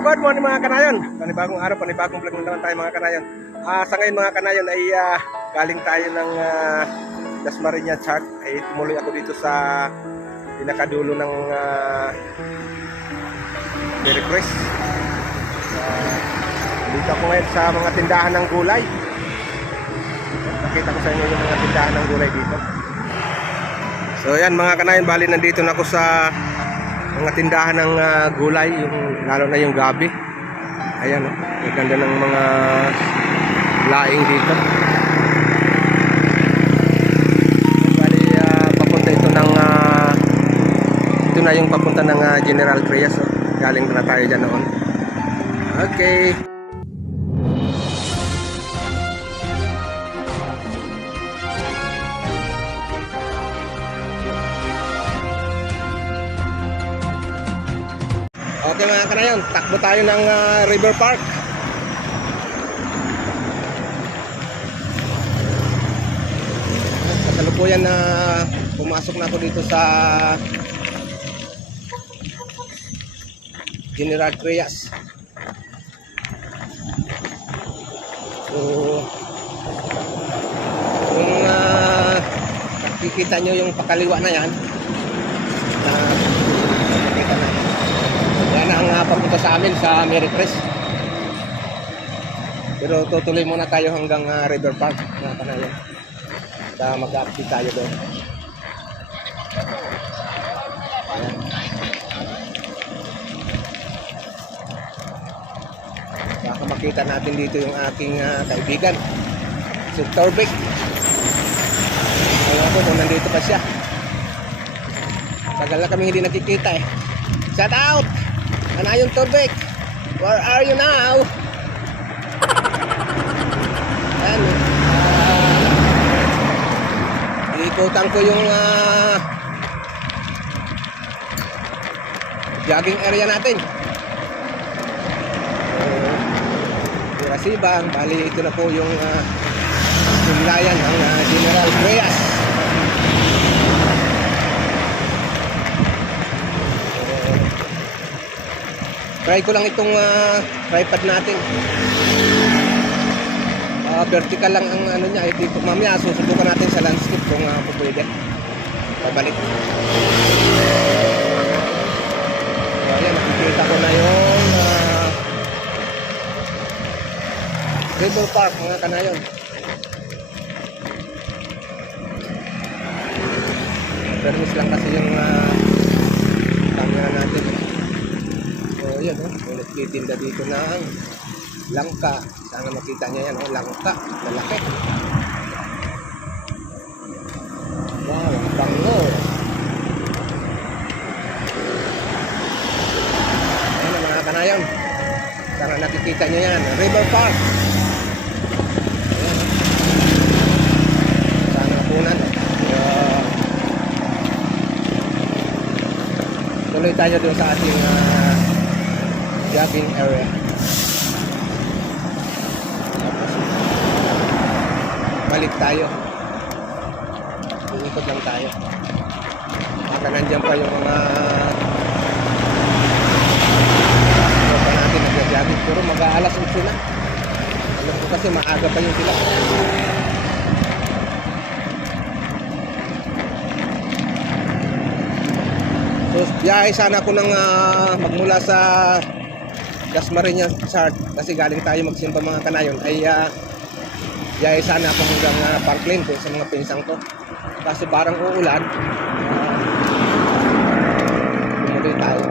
good morning mga kanayon. Panibagong araw, panibagong vlog na naman tayo mga kanayon. Sa ngayon mga kanayon ay galing tayo ng Dasmariñas Church. Ay tumuloy ako dito sa pinakadulo ng Merry Crest. Dito ako ngayon sa mga tindahan ng gulay. Nakita ko sa inyo yung mga tindahan ng gulay dito. So yan mga kanayon, bali nandito na ako sa mga tindahan ng gulay, yung, lalo na yung gabi. Ayan, ang ganda ng mga laing dito. Bali, papunta ito ng ito na yung papunta ng General Trias. Galing na tayo dyan noon. Okay. Okay mga kanayon, takbo tayo ng River Park. Kasalukuyan na pumasok na ako dito sa General Trias. So kung nakikita nyo yung pakaliwa na yan, nakikita na yan ang papunta sa amin sa Merry Crest. Pero tutuloy muna tayo hanggang River Park mga kanayon. Mag-update tayo doon. Baka makita natin dito yung aking kaibigan, si Torbek. Ayaw ko kung nandito pa siya. Tagal na kami hindi nakikita eh. Shout out! Kanayon Torbek, where are you now? Ayan, ikutan ko yung jogging area natin. Sibang, bali ito na po yung simulayan ng General Trias. Try ko lang itong tripod natin. Vertical lang ang ano niya. Dito mamaya susubukan natin sa landscape kung pwede. Pabalik. So, ayan, nakikita ko na yung River Park mga kanayon. Permis lang kasi yung camera natin. So yan may nagtitinda dito ng langka. Sana makita niya yan, langka, malaki. Wow, ang bango. Ayan mga kanayon, sana nakikita niya yan, River Park. Sana napunan. Tuloy tayo doon sa ating jogging area. Balik tayo. Iikot lang tayo. Baka nandyan pa yung mga pa natin nag-jogging. Pero mag-aalas 8 na. Alam ko kasi maaga pa yung sila. So, biyahe sana ako ng magmula sa Dasmariñas Church kasi galing tayo magsimba mga kanayon ay biyahe sana ako hanggang Parkland sa mga pinsang ko. Kasi parang uulan, tumuloy tayo.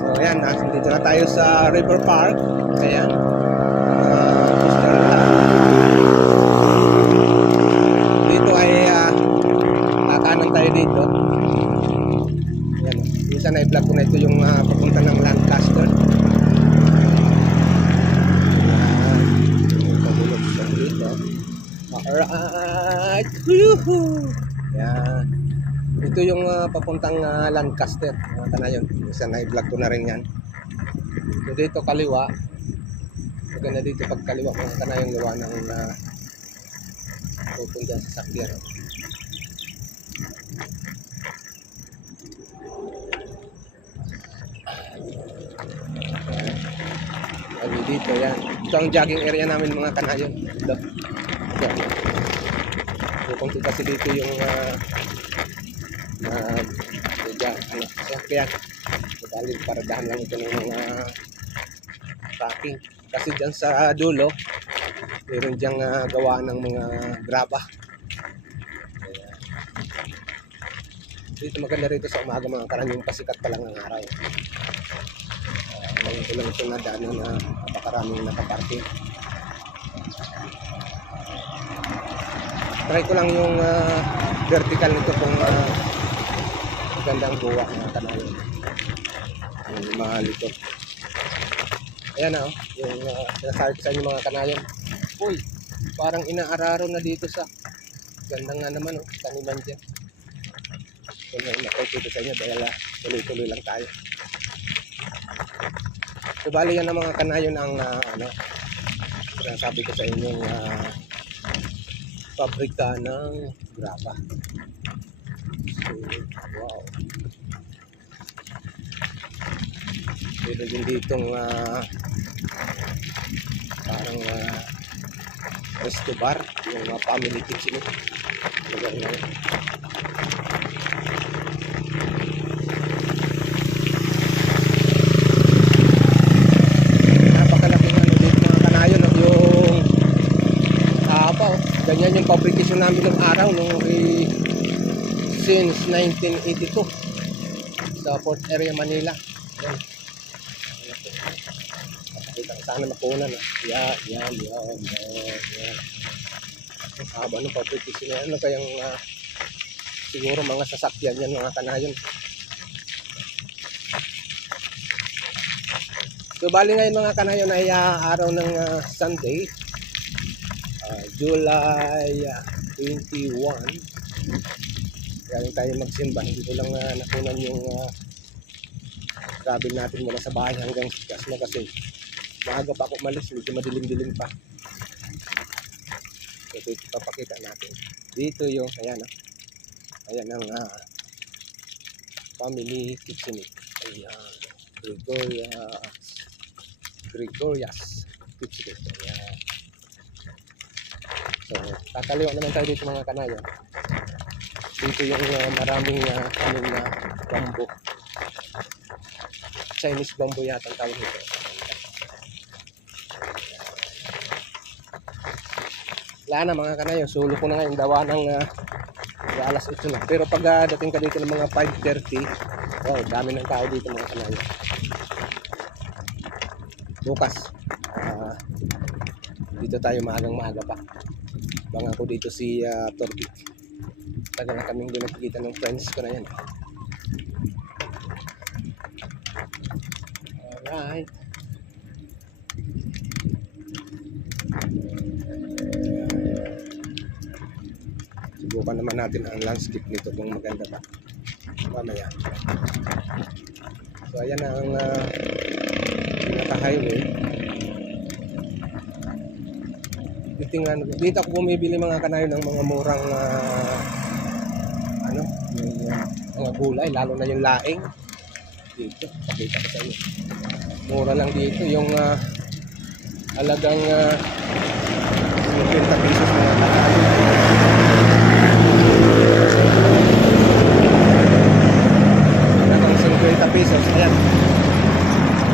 So ayan, dito na tayo sa River Park. Ayan. Dito ay kakanan tayo dito. Ayan, minsan na i-vlog ko na ito yung papunta ng Lancaster. Alright. Yan. Ito yung papuntang Lancaster mga kanayon. Minsan na i-vlog ko na rin yan. So dito kaliwa. Maganda dito pag kaliwa mga kanayon, gawa ng pupunta sa sakyan. Lagi dito, yan. Ito ang jogging area namin mga kanayon. Ito. Yan. Pupunti kasi dito yung sasakyan. Bali, paradahan lang ito ng mga parking. Kasi dyan sa dulo, meron diyang gawa ng mga graba. Ayan. Dito maganda rito sa umaga mga karanyong pasikat pa lang ang araw. Ngayon ko lang ito na daanan na napakaraming nakaparking. Try ko lang yung vertical nito kung magandang gawa ng kanayon. Yung mga likod. Ayan na yung sinasabi ko sa inyo mga kanayon. Uy, parang inaararo na dito sa ganda nga naman taniman dyan. So nakikita sa inyo dahil tuloy-tuloy lang tayo. So bali yan ang mga kanayon ang sinasabi ko sa inyo pabrika ng graba. So, wow. Meron din ditong parang resto bar, yung family kitchen. Lugar na yun. Napakalaking dito mga kanayon, yung ganyan yung fabrication namin ng araw since 1982 sa Port Area Manila. Yan. Sana mapunan yan. Ang haba ng fabrication na ano kayang siguro mga sasakyan yan mga kanayon. So bali ngayon mga kanayon ay araw ng Sunday, July 21. Galing tayo magsimba. Hindi ko lang nakunan yung travel natin mula sa bahay hanggang Gasma kasi maaga pa ako malis, medyo madilim-dilim pa. So ito ipapakita natin. Dito yung, ayan ang family kitchen. Ayan, Gregorias kitchen. Ayan. So kakaliwa naman tayo dito mga kanayon. Dito yung maraming kanin na bamboo. Chinese bamboo yata ang tawag nito. Wala na mga kanayon, sulo ko na ngayon dawa ng alas 8 na. Pero pag dating ka dito ng mga 5:30, wow, dami ng tao dito mga kanayon. Bukas, dito tayo maaga pa. Bang ako dito si Torvik. Tagal na kaming nakikita ng friends ko na yan. Alright. Subukan naman natin ang landscape nito kung maganda ba mamaya. So ayan ang pinaka-highway. Dito ako bumibili mga kanayon ng mga murang mga gulay, lalo na yung laing. Dito, pakita ko sa inyo. Mura lang dito yung halagang 50 pesos mga kanayon. Halagang 50 pesos. Ayan.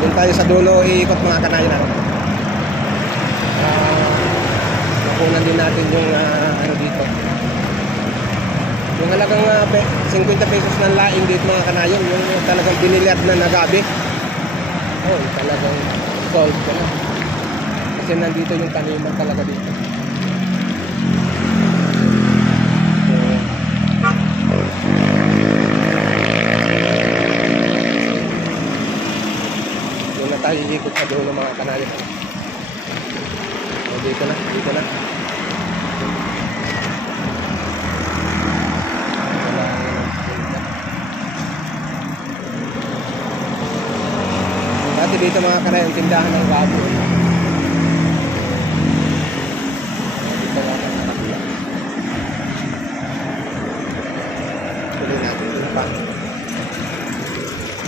Doon tayo sa dulo iikot mga kanayon. Kunan din natin yung dito. Yung halagang 50 pesos ng laing dito mga kanayon, yung talagang binilad na nagabi. Oh, talagang solve ka na. Kasi nandito yung taniman talaga dito. So, na tayo ikot sa dulo mga kanayon. So, dito na. Dati dito mga kanayon, tindahan ng baboy. Dito lang ang nakakila. Tuloy natin dito pa.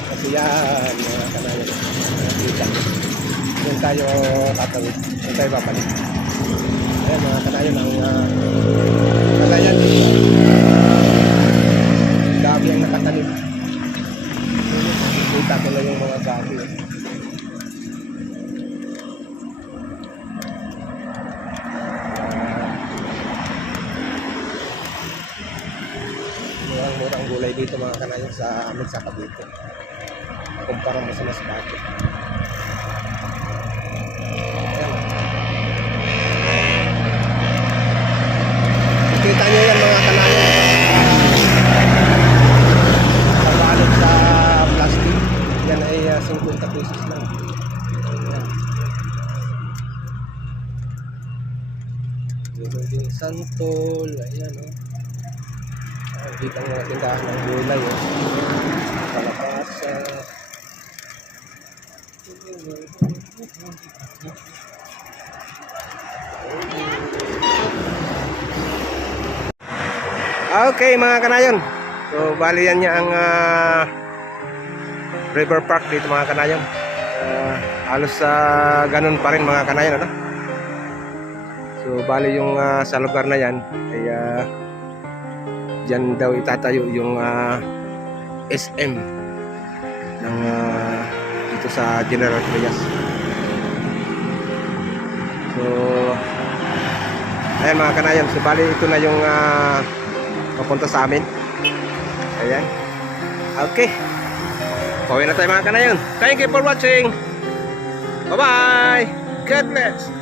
Kasi yan mga kanayon, nakikita. Yung tayo tatawid. Doon tayo babalik. Ayan mga kanayon ang kanayan dito. Gabi ang nakatanim. Kita ko lang yung mga gabi. Murang gulay dito mga kanayon sa amin sa Cavite. Kumpara mo sa Masbate. Kita nyo yan mga kanayon. Kabalot sa plastic. Yan ay 50 pesos lang. Ayan. Yung santol. Ayan o. Kita ang mga tindahan ng gulay o. Kalabasa. Okay mga kanayon. So bali yan niya ang River Park dito mga kanayon. Halos ganun pa rin mga kanayon, ano? So bali yung sa lugar na yan ay dyan daw itatayo yung SM ng dito sa General Trias. So ayan mga kanayon, so bali ito na yung papunta sa amin. Ayan. Okay. Pauwi na tayo mga kanayon. Thank you for watching. Bye bye. God bless.